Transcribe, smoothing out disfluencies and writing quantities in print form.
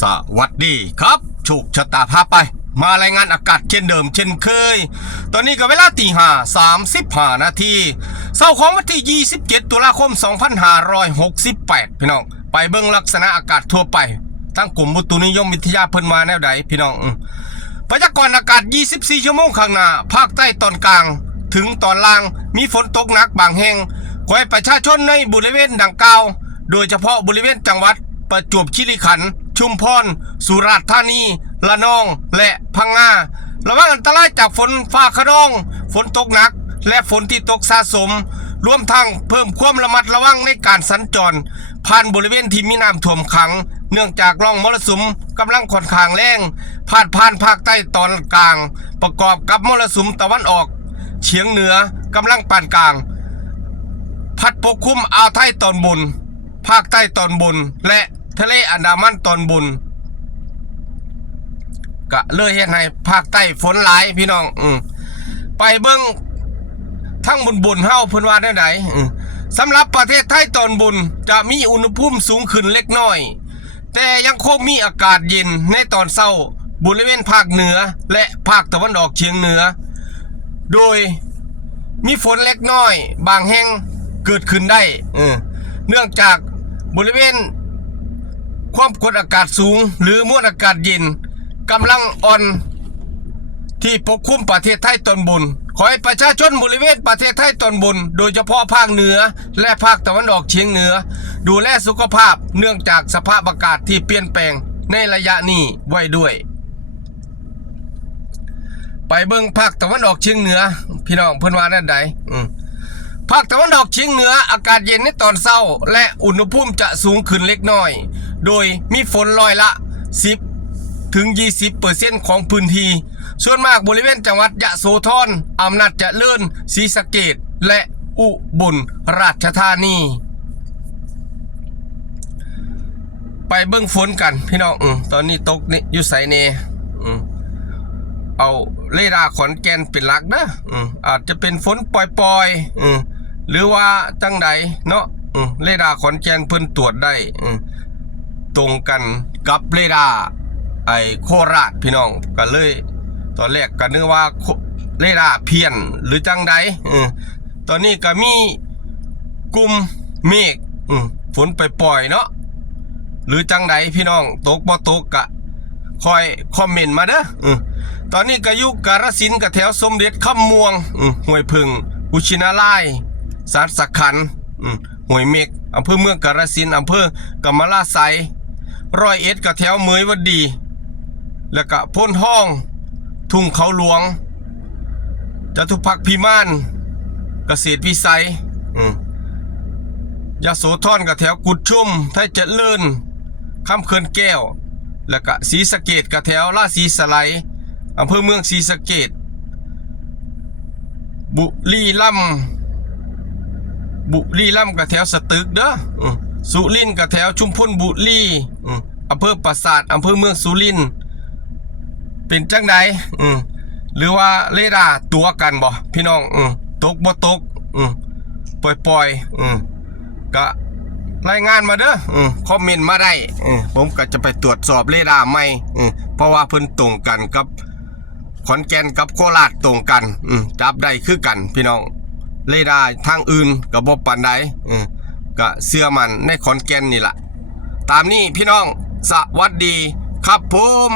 สวัสดีครับโชคชะตาพาไปมารายงานอากาศเช่นเดิมเช่นเคยตอนนี้ก็เวลาตี 5:35 นาทีเสาร์ของวันที่ 27 ตุลาคม 2568 พี่น้องไปเบิ่งลักษณะอากาศทั่วไปทั้งกลุ่มอุตุนิยมวิทยาเพิ่นมาแนวใดพี่น้องพยากรณ์อากาศ 24 ชั่วโมงข้างหน้าภาคใต้ตอนกลางถึงตอนล่างมีฝนตกหนักบางแห่งขอให้ประชาชนในบริเวณดังกล่าวโดยเฉพาะบริเวณจังหวัดประจวบคีรีขันธ์ชุมพรสุราษฎร์ธานีระนองและพังงาระวังอันตรายจากฝนฟ้าคะนองฝนตกหนักและฝนที่ตกสะสมรวมทั้งเพิ่มความระมัดระวังในการสัญจรผ่านบริเวณที่มีน้ำท่วมขังเนื่องจากร่องมรสุมกำลังค่อนข้างแรงผ่านภาคใต้ตอนกลางประกอบกับมรสุมตะวันออกเฉียงเหนือกำลังปานกลางพัดปกคลุมอ่าวไทยตอนบนภาคใต้ตอนบนและทะเลอันดามันตอนบนก็เลยเฮ็ดให้ภาคใต้ฝนหลายพี่น้องไปเบิ่งทั้งบนเฮาเพิ่นว่าได้ไหนสำหรับประเทศไทยตอนบนจะมีอุณหภูมิสูงขึ้นเล็กน้อยแต่ยังคงมีอากาศเย็นในตอนเช้าบริเวณภาคเหนือและภาคตะวันออกเฉียงเหนือโดยมีฝนเล็กน้อยบางแห่งเกิดขึ้นได้เนื่องจากบริเวณความกดอากาศสูงหรือมวลอากาศเย็นกำลังอ่อนที่ปกคลุมประเทศไทยตอนบนขอให้ประชาชนบริเวณประเทศไทยตอนบนโดยเฉพาะภาคเหนือและภาคตะวันออกเฉียงเหนือดูแลสุขภาพเนื่องจากสภาพอากาศที่เปลี่ยนแปลงในระยะนี้ไว้ด้วยไปเบิ่งภาคตะวันออกเฉียงเหนือพี่น้องเพิ่นว่าได้ใดภาคตะวันออกเฉียงเหนืออากาศเย็นในตอนเช้าและอุณหภูมิจะสูงขึ้นเล็กน้อยโดยมีฝนร้อยละ10 ถึง 20% ของพื้นที่ส่วนมากบริเวณจังหวัดยะโสธรอำนาจเจริญศรีสะเกษและอุบลราชธานีไปเบิ่งฝนกันพี่น้องตอนนี้ตกนี่อยู่ไสเน่เอาเรดาร์ขอนแก่นเป็นหลักนะอาจจะเป็นฝนปล่อยหรือว่าจังใดเนาะเรดาร์ขอนแก่นเพิ่นตรวจได้ตรงกันกับเรดาร์โคราชพี่น้องก็เลยตอนแรกก็นึกว่าเรดาร์เพี้ยนหรือจังใดตอนนี้ก็มีกลุ่มเมฆฝนไปปล่อยเนาะหรือจังใดพี่น้องตกบ่ตกก็คอยคอมเมนต์มาเด้อตอนนี้ก็อยู่กาฬสินธุ์กับแถวสมเด็จคำม่วงห้วยพึ่งกุชินาลายสารสักขันห้วยเมฆอำเภอเมืองกาฬสินธุ์อำเภอกำมะลาไส101กับแถวเมยวดีแล้วก็พ้นห้องทุ่งเขาหลวงจตุพักพิมานเกษตรวิสัยยโสธรกับแถวกุดชุมไทยเจริญคำเขื่อนแก้วแล้วก็ศรีสะเกษกับแถวราศีสไลอำเภอเมืองศรีสะเกษบุรีรัมย์กับแถวสตึกเด้อสุรินทร์กับแถวชุมพลบุรีอำเภอปราสาทอำเภอเมืองสุรินทร์เป็นจังใดหรือว่าเรดาร์ตัวกันบ่พี่น้องตกบ่ตกปล่อยก็รายงานมาเด้อคอมเมนต์มาได้ผมก็จะไปตรวจสอบเรดาร์ใหม่เพราะว่าเพิ่นตรงกันกับขอนแก่นกับโคราชตรงกันจับได้คือกันพี่น้องเรดาร์ทางอื่นก็บ่ปานใดก็เชื่อมันในขอนแก่นนี่ล่ะตามนี้พี่น้องสวัสดีครับผม